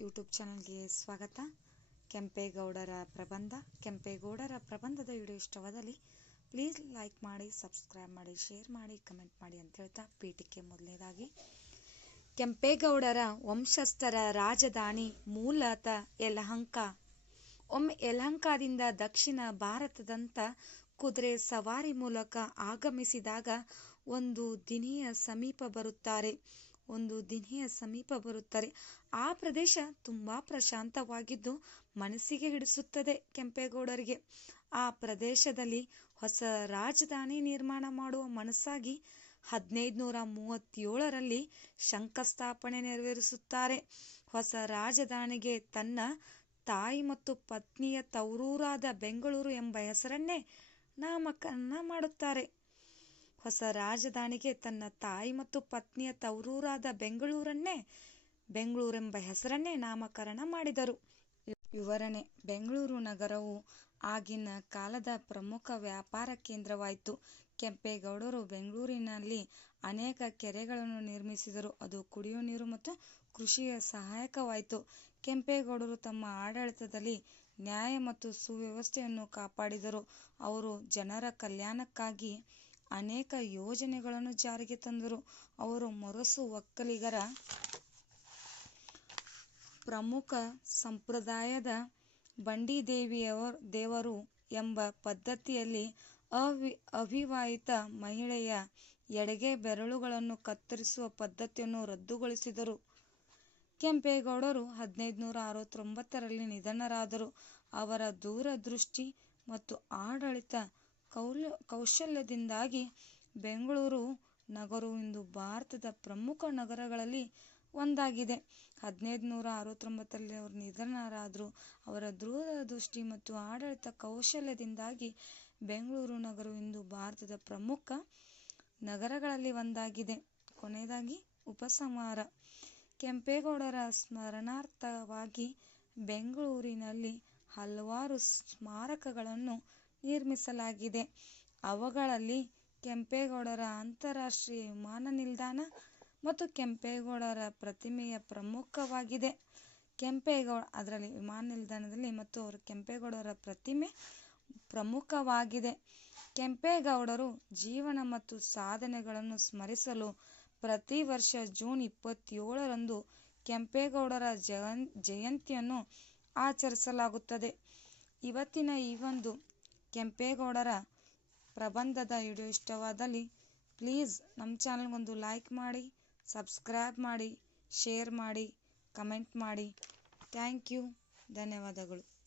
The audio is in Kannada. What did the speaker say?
ಯೂಟ್ಯೂಬ್ ಚಾನಲ್ಗೆ ಸ್ವಾಗತ. ಕೆಂಪೇಗೌಡರ ಪ್ರಬಂಧ. ಕೆಂಪೇಗೌಡರ ಪ್ರಬಂಧದ ವಿಡಿಯೋ ಇಷ್ಟವಾದಲ್ಲಿ ಪ್ಲೀಸ್ ಲೈಕ್ ಮಾಡಿ, ಸಬ್ಸ್ಕ್ರೈಬ್ ಮಾಡಿ, ಶೇರ್ ಮಾಡಿ, ಕಮೆಂಟ್ ಮಾಡಿ ಅಂತ ಹೇಳ್ತಾ ಪೀಠಿಕೆ ಮೊದಲನೇದಾಗಿ. ಕೆಂಪೇಗೌಡರ ವಂಶಸ್ಥರ ರಾಜಧಾನಿ ಮೂಲತ ಯಲಹಂಕ. ಒಮ್ಮೆ ಯಲಹಂಕದಿಂದ ದಕ್ಷಿಣ ಭಾರತದಂತ ಕುದುರೆ ಸವಾರಿ ಮೂಲಕ ಆಗಮಿಸಿದಾಗ ಒಂದು ದಿನಿಯ ಸಮೀಪ ಬರುತ್ತಾರೆ. ಒಂದು ದಿನಿಯ ಸಮೀಪ ಬರುತ್ತಾರೆ. ಆ ಪ್ರದೇಶ ತುಂಬಾ ಪ್ರಶಾಂತವಾಗಿದ್ದು ಮನಸ್ಸಿಗೆ ಹಿಡಿಸುತ್ತದೆ ಕೆಂಪೇಗೌಡರಿಗೆ. ಆ ಪ್ರದೇಶದಲ್ಲಿ ಹೊಸ ರಾಜಧಾನಿ ನಿರ್ಮಾಣ ಮಾಡುವ ಮನಸ್ಸಾಗಿ ಹದಿನೈದು ನೂರ ಮೂವತ್ತೇಳರಲ್ಲಿ ಶಂಕಸ್ಥಾಪನೆ ನೆರವೇರಿಸುತ್ತಾರೆ. ಹೊಸ ರಾಜಧಾನಿಗೆ ತನ್ನ ತಾಯಿ ಮತ್ತು ಪತ್ನಿಯ ತವರೂರಾದ ಬೆಂಗಳೂರು ಎಂಬ ಹೆಸರನ್ನೇ ನಾಮಕರಣ ಮಾಡುತ್ತಾರೆ. ಹೊಸ ರಾಜಧಾನಿಗೆ ತನ್ನ ತಾಯಿ ಮತ್ತು ಪತ್ನಿಯ ತವರೂರಾದ ಬೆಂಗಳೂರನ್ನೇ, ಬೆಂಗಳೂರೆಂಬ ಹೆಸರನ್ನೇ ನಾಮಕರಣ ಮಾಡಿದರು. ವಿವರಣೆ, ಬೆಂಗಳೂರು ನಗರವು ಆಗಿನ ಕಾಲದ ಪ್ರಮುಖ ವ್ಯಾಪಾರ ಕೇಂದ್ರವಾಯಿತು. ಕೆಂಪೇಗೌಡರು ಬೆಂಗಳೂರಿನಲ್ಲಿ ಅನೇಕ ಕೆರೆಗಳನ್ನು ನಿರ್ಮಿಸಿದರು. ಅದು ಕುಡಿಯುವ ನೀರು ಮತ್ತು ಕೃಷಿಯ ಸಹಾಯಕವಾಯಿತು. ಕೆಂಪೇಗೌಡರು ತಮ್ಮ ಆಡಳಿತದಲ್ಲಿ ನ್ಯಾಯ ಮತ್ತು ಸುವ್ಯವಸ್ಥೆಯನ್ನು ಕಾಪಾಡಿದರು. ಅವರು ಜನರ ಕಲ್ಯಾಣಕ್ಕಾಗಿ ಅನೇಕ ಯೋಜನೆಗಳನ್ನು ಜಾರಿಗೆ ತಂದರು. ಅವರು ಮೊರಸು ಒಕ್ಕಲಿಗರ ಪ್ರಮುಖ ಸಂಪ್ರದಾಯದ ಬಂಡಿ ದೇವಿಯವ ದೇವರು ಎಂಬ ಪದ್ಧತಿಯಲ್ಲಿ ಅವಿ, ಅವಿವಾಹಿತ ಮಹಿಳೆಯ ಎಡಗೆ ಬೆರಳುಗಳನ್ನು ಕತ್ತರಿಸುವ ಪದ್ಧತಿಯನ್ನು ರದ್ದುಗೊಳಿಸಿದರು. ಕೆಂಪೇಗೌಡರು ಹದಿನೈದು ನೂರ ಅರವತ್ತೊಂಬತ್ತರಲ್ಲಿ ನಿಧನರಾದರು. ಅವರ ದೂರದೃಷ್ಟಿ ಮತ್ತು ಆಡಳಿತ ಕೌಲ, ಕೌಶಲ್ಯದಿಂದಾಗಿ ಬೆಂಗಳೂರು ನಗರವು ಇಂದು ಭಾರತದ ಪ್ರಮುಖ ನಗರಗಳಲ್ಲಿ ಒಂದಾಗಿದೆ. ಹದಿನೈದು ನೂರ ಅರವತ್ತೊಂಬತ್ತರಲ್ಲಿ ಅವರು ನಿಧನರಾದರು. ಅವರ ದೂರದೃಷ್ಟಿ ಮತ್ತು ಆಡಳಿತ ಕೌಶಲ್ಯದಿಂದಾಗಿ ಬೆಂಗಳೂರು ನಗರವು ಇಂದು ಭಾರತದ ಪ್ರಮುಖ ನಗರಗಳಲ್ಲಿ ಒಂದಾಗಿದೆ. ಕೊನೆಯದಾಗಿ ಉಪಸಮಾರ ಕೆಂಪೇಗೌಡರ ಸ್ಮರಣಾರ್ಥವಾಗಿ ಬೆಂಗಳೂರಿನಲ್ಲಿ ಹಲವಾರು ಸ್ಮಾರಕಗಳನ್ನು ನಿರ್ಮಿಸಲಾಗಿದೆ. ಅವುಗಳಲ್ಲಿ ಕೆಂಪೇಗೌಡರ ಅಂತಾರಾಷ್ಟ್ರೀಯ ವಿಮಾನ ನಿಲ್ದಾಣ ಮತ್ತು ಕೆಂಪೇಗೌಡರ ಪ್ರತಿಮೆಯ ಪ್ರಮುಖವಾಗಿದೆ. ಕೆಂಪೇಗೌಡ ಅದರಲ್ಲಿ ವಿಮಾನ ನಿಲ್ದಾಣದಲ್ಲಿ ಮತ್ತು ಅವರು ಕೆಂಪೇಗೌಡರ ಪ್ರತಿಮೆ ಪ್ರಮುಖವಾಗಿದೆ. ಕೆಂಪೇಗೌಡರು ಜೀವನ ಮತ್ತು ಸಾಧನೆಗಳನ್ನು ಸ್ಮರಿಸಲು ಪ್ರತಿ ವರ್ಷ ಜೂನ್ ಇಪ್ಪತ್ತೇಳರಂದು ಕೆಂಪೇಗೌಡರ ಜಯಂ ಜಯಂತಿಯನ್ನು ಆಚರಿಸಲಾಗುತ್ತದೆ. ಇವತ್ತಿನ ಈ ಒಂದು ಕೆಂಪೇಗೌಡರ ಪ್ರಬಂಧದ ವಿಡಿಯೋ ಇಷ್ಟವಾದಲ್ಲಿ ಪ್ಲೀಸ್ ನಮ್ಮ ಚಾನಲ್ಗೊಂದು ಲೈಕ್ ಮಾಡಿ, ಸಬ್ಸ್ಕ್ರೈಬ್ ಮಾಡಿ, ಶೇರ್ ಮಾಡಿ, ಕಮೆಂಟ್ ಮಾಡಿ. Thank you. ಧನ್ಯವಾದಗಳು.